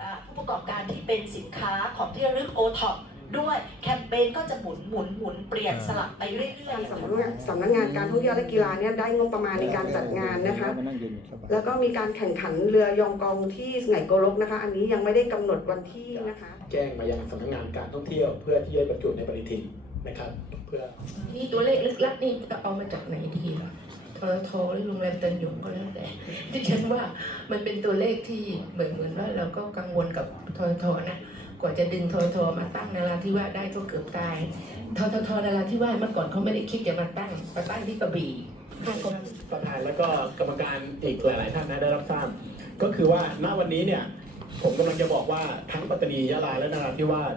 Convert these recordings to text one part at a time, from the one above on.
อ่าผู้ประกอบการที่เป็นสินค้าของที่ระลึกโอท็อปด้วยแคมเปญก็จะหมุนหมุนหมุนเปลี่ยนสลับไปเรื่อยๆสำนักงานสำนักงานการท่องเที่ยวและกีฬาเนี่ยได้งบประมาณในการจัดงานนะคะ แล้วก็มีการแข่งขันเรือยองกองที่ไหนโกลกนะคะ อันนี้ยังไม่ได้กำหนดวันที่นะคะ แจ้งมายังสำนักงานการท่องเที่ยวเพื่อที่จะบรรจุในปฏิทินนะครับ เพื่อนี่ตัวเลขลึกลับนี่จะเอามาจากไหนดีล่ะ ทรทหรือโรงแรมเตันหยงก็แล้วแต่ที่ฉันว่ามันเป็นตัวเลขที่เหมือนเหมือนว่าเราก็กังวลกับทรทนะกว่าจะดึงทรทมาตั้งนาราธิวาสได้ก็เกือบตายทททนาราธิวาสเมื่อก่อนเขาไม่ได้คิดจะมาตั้งมาตั้งที่กระบี่ข้างกรมประธานแล้วก็กรรมการอีกหลาย ๆ ท่านนะได้รับทราบก็คือว่าณวันนี้เนี่ยผมกำลังจะบอกว่าทั้งปัตตานียะลาและนราธิวาส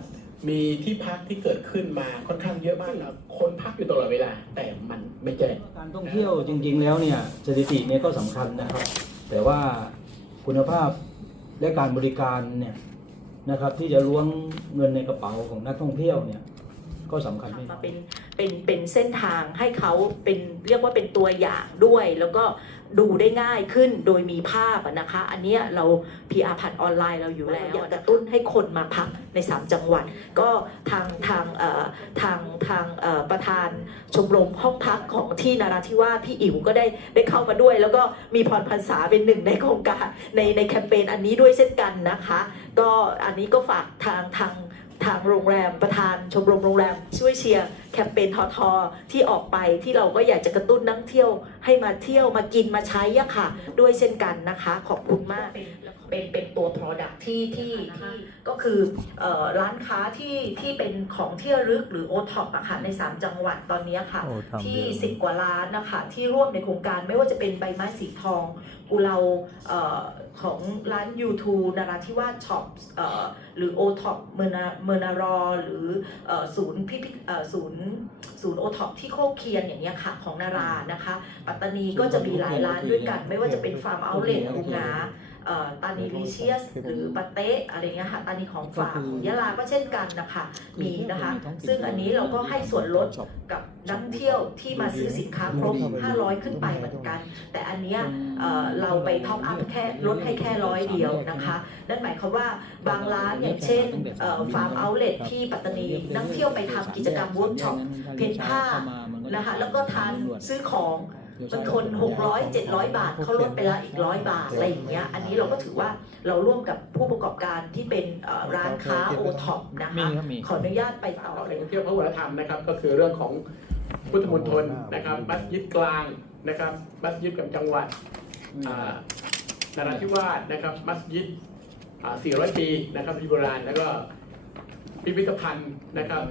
มีที่พักที่เกิดขึ้นมาค่อนข้างเยอะมากนะคนพักอยู่ตลอดเวลา แต่มันไม่แจ้งการท่องเที่ยวจริง ๆ แล้วเนี่ยสถิติเนี่ยก็สำคัญนะครับ แต่ว่าคุณภาพและการบริการเนี่ยนะครับที่จะล้วงเงินในกระเป๋าของนักท่องเที่ยวเนี่ย ก็สำคัญไม่น้มาอยเป็นเป็นเป็นเส้นทางให้เขาเป็นเรียกว่าเป็นตัวอย่างด้วย แล้วก็ดูได้ง่ายขึ้นโดยมีภาพอะนะคะ อันเนี้ยเรา PR ผ่านออนไลน์เราอยู่แล้วอยากกระตุ้นให้คนมาพักใน 3 จังหวัด ก็ทางทางเอ่อทางทางเอ่อประธานชมรมห้องพักของที่นาราธิวาสพี่อิ๋วก็ได้ได้เข้ามาด้วย แล้วก็มีพรพันษาเป็นหนึ่งในโครงการในในแคมเปญอันนี้ด้วยเช่นกันนะคะ ก็อันนี้ก็ฝากทางทางทางโรงแรมประธานชมรมโรงแรม ช่วยเชียร์แคมเปญทอทอที่ออกไปที่เราก็อยากจะกระตุ้นนักเที่ยว ให้มาเที่ยวมากินมาใช้อะค่ะ ด้วยเช่นกันนะคะ ขอบคุณมาก เป็นเป็นตัว Product ที่ที่ที่ก็คือเอ่อร้านค้าที่ที่เป็นของที่ระลึกหรือ o t o p อะค่ะใน 3 จังหวัดตอนนี้ค่ะโอ้ทำที่เยอะ10 กว่าล้านนะคะที่ร่วมในโครงการไม่ว่าจะเป็นใบไม้สีทอง กุเลาเอ่อของร้าน YouTube นาราธิวาสช็อปหรือ o t o p เมอร์นาเมอร์นารอ หรือเอ่อศูนย์พิพิธเอ่อศูนย์ศูนย์ o t o p ที่โคกเคียนอย่างเงี้ยค่ะของนารานะคะ ปัตตานีก็จะมีหลายร้านด้วยกัน ไม่ว่าจะเป็นฟาร์มเอาเลทกุงาเอ่อ ตานีลิเชียสหรือปาเต้อะไรเงี้ยค่ะตานีของฝากของยะลาก็เช่นกันนะคะมีนะคะ ซึ่งอันนี้เราก็ให้ส่วนลดกับนักเที่ยวที่มาซื้อสินค้าครบ 500 ขึ้นไปเหมือนกัน แต่อันเนี้ยเอ่อเราไปท็อปอัพแค่ลดให้แค่ร้อยเดียวนะคะ นั่นหมายความว่าบางร้านอย่างเช่นฟาร์มเอาเลทที่ปัตตานีนักเที่ยวไปทำกิจกรรมเวิร์กช็อปเพ้นผ้านะคะแล้วก็ทานซื้อของ บางคน600 700 บาทเขาลดไปแล้วอีกร้อยบาทอะไรอย่างเงี้ยอันนี้เราก็ถือว่าเราร่วมกับผู้ประกอบการที่เป็นเอ่อร้านค้าโอท็อปนะคะขออนุญาตไปต่อต่อเลแหล่ยงท่องเที่ยวพระวัฒนธรรมนะครับก็คือเรื่องของพุทธมณฑลนะครับมัสยิดกลางนะครับมัสยิดกับจังหวัดอ่านราธิวาสนะครับมัสยิดอ่า400 ปีนะครับที่โบราณแล้วก็พิพิธภัณฑ์นะครับ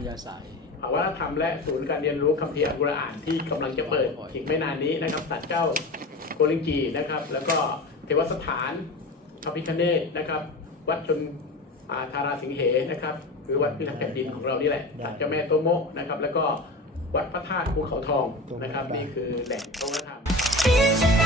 ยาสายวัฒนธรรมและศูนย์การเรียนรู้คัมภีร์อัลกุรอานที่กำลังจะเปิดอีกไม่นานนี้นะครับตัดเจ้าโกลิงจีนะครับ แล้วก็เทวสถานพระพิคเนตนะครับ วัดชนอ่าธาราสิงเหนะครับหรือวัดพิทักษ์แผ่นดินของเรานี่แหละตัดเจ้าแม่โตโมะนะครับ แล้วก็วัดพระธาตุภูเขาทองนะครับ นี่คือแหล่งวัฒนธรรม International